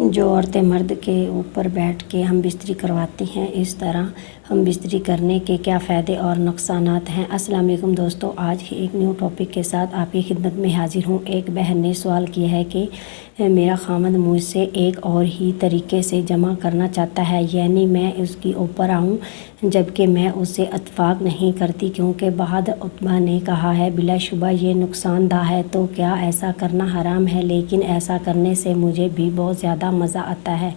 جو عورتیں مرد کے اوپر بیٹھ کے ہم بستری کرواتی ہیں، اس طرح ہم بستری کرنے کے کیا فائدے اور نقصانات ہیں۔ السلام علیکم دوستو، آج ایک نیو ٹاپک کے ساتھ آپ کی خدمت میں حاضر ہوں۔ ایک بہن نے سوال کیا ہے کہ میرا خاوند مجھ سے ایک اور ہی طریقے سے جمع کرنا چاہتا ہے، یعنی میں اس کے اوپر آؤں جبکہ میں اس سے اتفاق نہیں کرتی، کیونکہ بعض علماء نے کہا ہے بلا شبہ یہ نقصان دہ ہے، تو کیا ایسا کرنا حرام ہے؟ لیکن ایسا کرنے سے مجھے بھی بہت زیادہ مزہ آتا ہے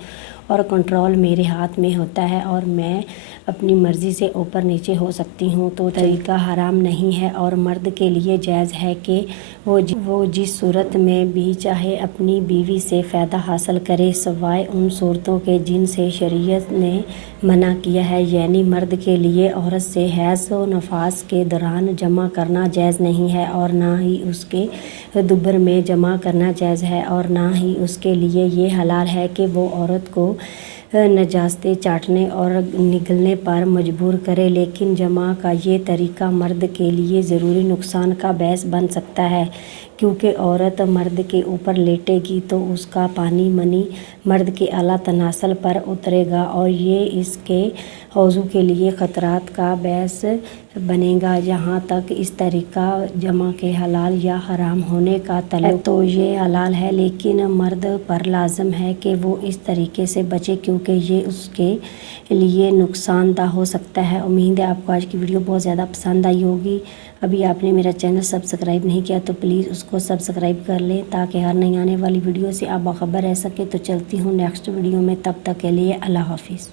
اور کنٹرول میرے ہاتھ میں ہوتا ہے اور میں اپنی مرضی سے اوپر نیچے ہو سکتی ہوں، تو طریقہ حرام نہیں ہے اور مرد کے لیے جائز ہے کہ وہ جس صورت میں بھی چاہے اپنی بیوی سے فائدہ حاصل کرے، سوائے ان صورتوں کے جن سے شریعت نے منع کیا ہے۔ یعنی مرد کے لیے عورت سے حیض و نفاس کے دوران جمع کرنا جائز نہیں ہے، اور نہ ہی اس کے دبر میں جمع کرنا جائز ہے، اور نہ ہی اس کے لیے یہ حلال ہے کہ وہ عورت کو نجاستیں چاٹنے اور نگلنے پر مجبور کرے۔ لیکن جمع کا یہ طریقہ مرد کے لیے ضروری نقصان کا باعث بن سکتا ہے، کیونکہ عورت مرد کے اوپر لیٹے گی تو اس کا پانی منی مرد کے اعلیٰ تناسل پر اترے گا اور یہ اس کے وضو کے لیے خطرات کا باعث بنے گا۔ جہاں تک اس طریقہ جمع کے حلال یا حرام ہونے کا تعلق ہے تو یہ حلال ہے، لیکن مرد پر لازم ہے کہ وہ اس طریقے سے بچے، کیونکہ یہ اس کے لیے نقصان دہ ہو سکتا ہے۔ امید ہے آپ کو آج کی ویڈیو بہت زیادہ پسند آئی ہوگی۔ ابھی آپ نے میرا چینل سبسکرائب نہیں کیا تو پلیز اس کو سبسکرائب کر لیں، تاکہ ہر نئی آنے والی ویڈیو سے آپ باخبر رہ سکیں۔ تو چلتی ہوں نیکسٹ ویڈیو میں، تب تک کے لیے اللہ حافظ۔